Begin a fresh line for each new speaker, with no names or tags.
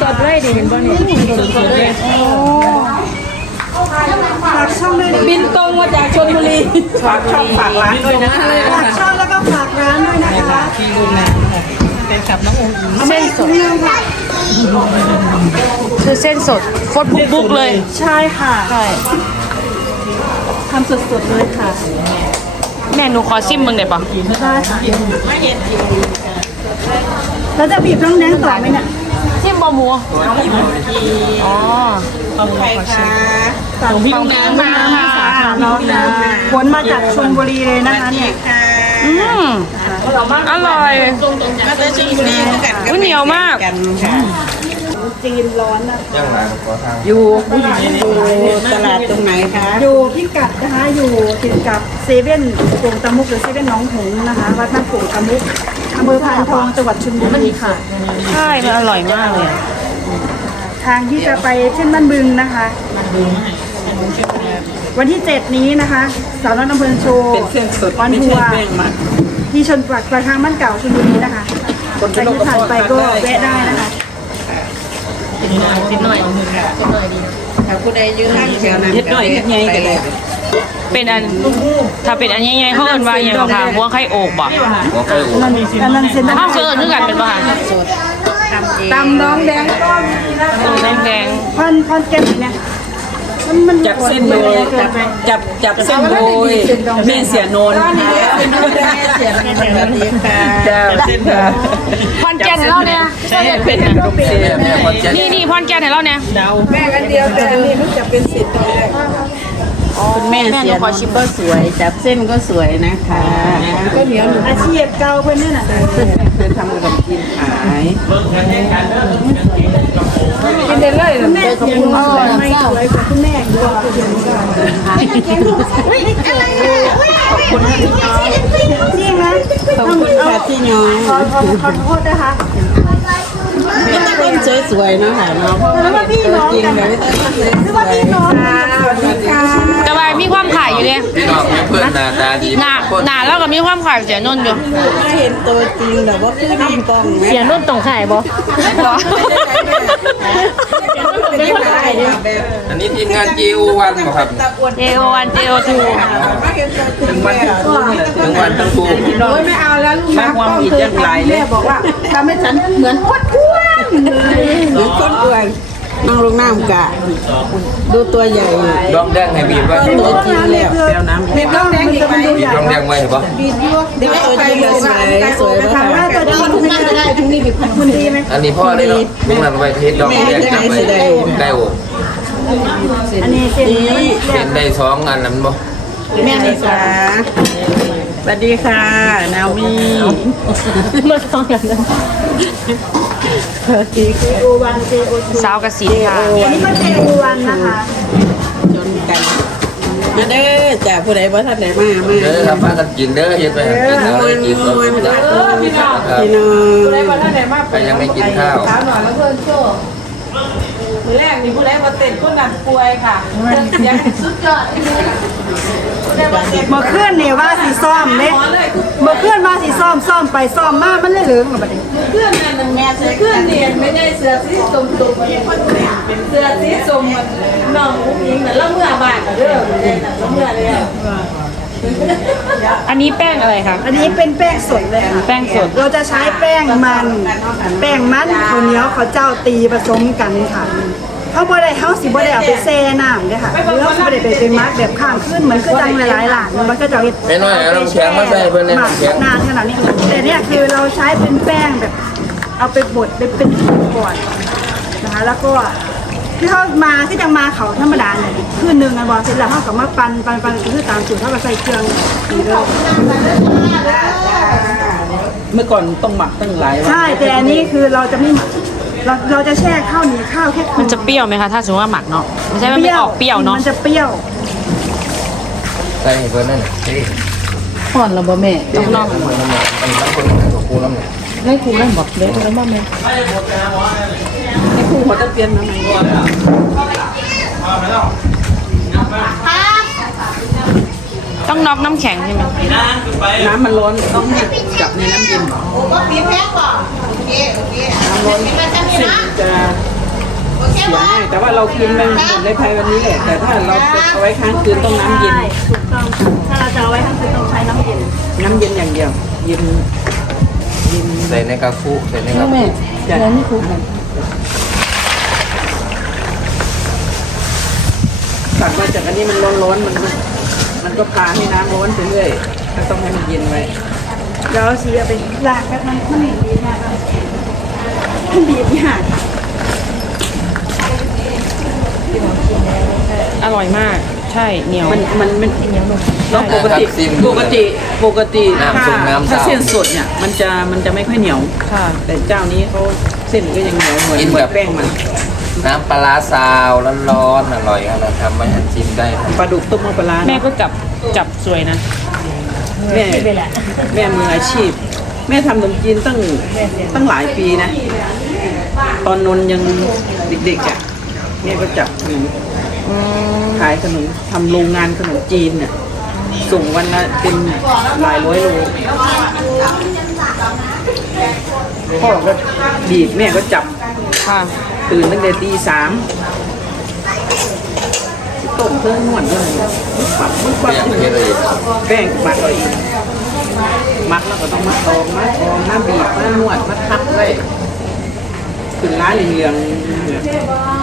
สดๆเลยดิเห็นบ่เนี่ยสดๆเลย
ฝากช่องด้วยบินตรงมาจากชลบุรีฝากช่องฝากร้านด้วยนะฝากช่องแล้วก็ฝากร้านด้วยนะคะที่โรงแรมค่ะเป็นกับน้ององค์เส้นสด
คือเส้นสดฟดบุ๊กเลย
ใช่ค่ะใช่ทำสดๆเลยค่ะ
แม่หนูขอชิมมึงได้ปะ
ได้ค่ะแล้วจะบีบน้องแดงต่อไหมเนี่ย
ชิมบะหมูอ๋อ
ของใครคะของพี่น้ำมาค่ะน้องนะขนมาจากชลบุรีเลยนะคะเนี่ย
อร่อย
มาจากชลบุรีกัน
เหนียวมาก
จีนร้อนนะ
อยู่
ตลาดตรงไหนคะอยู่พิกัดนะคะอยู่ติดกับเซเว่นโป่งตะมุกหรือเซเว่นน้องหงนะคะวัดบ้านโป่งตะมุกอำเภอพานทองจังหวัดชลบุรีค่ะ
ใช่มันอร่อยมากเลย
ทางที่จะไปเช่นบ้านบึงนะคะวันที่7นี้นะคะสาวน้อยอำเภอโชว์
เป็นเส้นสด
วันทัวร์ที่ชนปากทางบ้านเก่าชลบุรีนะคะใครที่ผ่านไปก็แวะได้นะคะ
นิดหน่อยดี
ถ้าผู้ใดยืนนั่งเฉียวนะ
นิดหน่อยนิดใหญ่กันเลย
เป็นอันถ้าเป็นอันใหญ่ๆเขาเอิ้นว่าอย่างค่ะหัวไข่โอกบ่
อันนั้นเส้น
ข้าวเกินนึกกันเป็นบ่ค่ะ
ตำน้องแดงก็มีนะ
แดง
พอนแก้มเนี่ย
จับเส้นโดยจับเส้นโดยแม่เสียโนนจับเส้น
พอนแก่นเราเนี่ย
ใช่เป็น
นี่พอนแก่นเราเนี่ย
แม่กันเดียวแต่นี่มันจะเป็นสิทธิ์
คุณแม่เสียโนนก็สวยจับเส้นก็สวยนะคะ
ก็เหนียวอาชีพเก่าเพื่อนนี่น่ะ
เป็นทำขนมจีนขาย
กินได้เลยแม่ขอบคุณไม่สวยกว่าคุณแม่ก็เดี๋ยวนี้ขอบคุณจริงนะ
ขอบคุณค่ะที่น้อง
ขอโทษนะคะ
มีแต่คนสวยๆเนาะค่ะเนาะเพราะว่าตัวจริงเลย
สวย
แต่ว่ามีความขายอยู่เลย
พี่น้องเพื่อนหน้าตาดี
หน้าแล้วก็มีความขายเสียนุ่นอยู่
ถ้าเห็นตัวจริงแบบว่าคือดีกล้อง
เสียนุ่นตรงขายบ่
อันนี้ทีมงาน JO1 บ่ครับ
JO1 JO2
ถึงวันทั้งคู่
ไม่เอาแล้วลูกนะ
ความผิดยังไรเลย
แม่บอกว่าทำให้ฉันเหมือนคนอ้วน
เหมือนคนอ้วนนั่งลงน้ำกะดูตัวใหญ่
ดองแดงให้บีบว่า
ตัวจริงแล้วแก้วน้ำ
บีบดองแดงอีกไหม
บีบดองแดงไว้ป่ะ
บีบด้วยเดี๋ยวตัวจริงสวย
แล้ว
ค่ะว่าตัวจริงคุณน่าจะได้ทั้งนี้บีบคุณดีไหม
อันนี้พ่อได้เนาะมึงนั่นไว้เทสดองแดงจับไว้ได้โอ้
อันนี้เส้
นได้2อันนั้นบ่
แม่นี่ค่ะสวัสดีค่ะนาวี
เมื่อสองอย่างนั้น
JO1
สาวกสินค่ะ
อันนี้ก็ JO1 นะคะ
จนกันมาเด้อจากผู้ใดบ่ทันได้มา
เด้อครับพากันกินเด้อเฮ็ดไปกินแล้วกิน
พี่น้อง
ผู้ใดบ่ทันได้มา
ไปยังไม่กินข้าว
หน่อยแล้วเพิ่นโชว์มื้อแรกนี่ผู้ใดบ่เต้นคนนั้นป่วยค่ะเสียงสุดยอดเมื่อคืนนี่ว่าสิซ้อมเด้เมื่อคืนว่าสิซ้อมไปซ้อมมามันเลยเหลืองบัดนี้เมื่อคืนนั่นแม่เสื้อคืนนี่ไม่ได้เสื้อสีส้มเป็นเสื้อสีส้มน้องผู้หญิงน่ะละเมื่อบ้านเด้อละเมื่อเลย
อันนี้แป้งอะไรคะ
อันนี้เป็นแป้งสดเลยค่ะ
แป้งสด
เราจะใช้แป้งมันข้าวเหนียวข้าวเจ้าตีผสมกันค่ะเขาบ่ได้เฮาสิบ่ได้เอาไปแช่น้ำเด้อค่ะหรือเขาบ่ได้ไปเป็นมัดแบบข้างขึ้นเหมือนคือจังหลายๆหลานมันก็จะเฮ็ด
ไม่น้อยน้ำแข็งมาใส่เพิ่นเลย
น้ำแข็งนานขนาดนี้แต่เนี่ยคือเราใช้เป็นแป้งแบบเอาไปบดเป็นก่อนนะคะแล้วก็ที่เขามาที่จังมาเขาธรรมดาเนี่ยคืนนึงอ่ะบ่เสร็จแล้วเฮาก็มาปั่นคือตามสูตรเฮาก็ใส่เครื่องนี่เด้อ
เมื่อก่อนต้องหมักตั้งหลายวัน
ใช่แต่อันนี้คือเราจะไม่หมักเราจะแช่ข้าวเหนียวข้าวแค่
มันจะเปรี้ยวไหมคะถ้าสมมติว่าหมักเนาะไม่ใช่มันไม่ออกเปรี้ยวเนาะ
มันจะเปรี้ยว
ใส่เพิ่นนั่น
ห่อนแล้วบ่แม่
ต้องนอก
มันคนกับกูแล้วเนี่ย
ไม่ครูนั่นบอกเด้อแล้วบ่แม่ให้ครูเขาจะเปลี่ยนน้ำ
ต้องน็อกน้ำแข็งใช่ไหม
น้ำมันร้อนต้องจับในน้ำเย็นน้ำร้อนสิ่งจะสียง่ายแต่ว่าเรากินมันหมดในภายวันนี้แหละแต่ถ้าเราเอาไว้ค้างคืนต้องน้ำเย็น
ถูกต้องถ้าเราจะเอาไว้ทั้งคืนต้องใช้น้ำเย็น
น้ำเย็นอย่างเดียวเย็น
ใส่ในกระปุกใส่ในกระปุก
จะสั่งมาจากอันนี้มันร้อนๆมันก็พาให้น้ำร้อนไปเรื่อยก็ต้องให้มันเย็นไว้
เดี๋ยวสีเอาไปลากกันมันขึ้นดีมากมันดีมาก
อร่อยมากใช่เหนียว
มันเนาะปกติถ้าเส้นสดเนี่ยมันจะไม่ค่อยเหนียว
ค่ะ
แต่เจ้านี้เขาเส้นก็ยังเหนียวเหมือนแป้งมัน
น้ำปลาร้าซาวร้อนๆอร่อยครับเราทำมาให้ชิมได้ครับ
ปลาดุกต้มมะปลาร้า
แม่ก็จับสวยนะ
แม่มืออาชีพ แม่ทำขนมจีนตั้งหลายปีนะ ตอนนนยังเด็กๆอ่ะแม่ก็จับอยู่ขายขนมทำโรงงานขนมจีนเนี่ยส่งวันละเป็นหลายร้อยโลพ่อก็บีบแม่ก็จับ
ค่ะ
ตื่นตั้งแต่ตี 3ต้มเครื่องนวดด้วยปับมึกปับ
เปรี้ยงเผ็ดเลย
แป้งหมักเลยมักแล้วก็ต้องมาตองมาบีบมานวดมาทับไว้ขึ้นร้านเหลืองๆ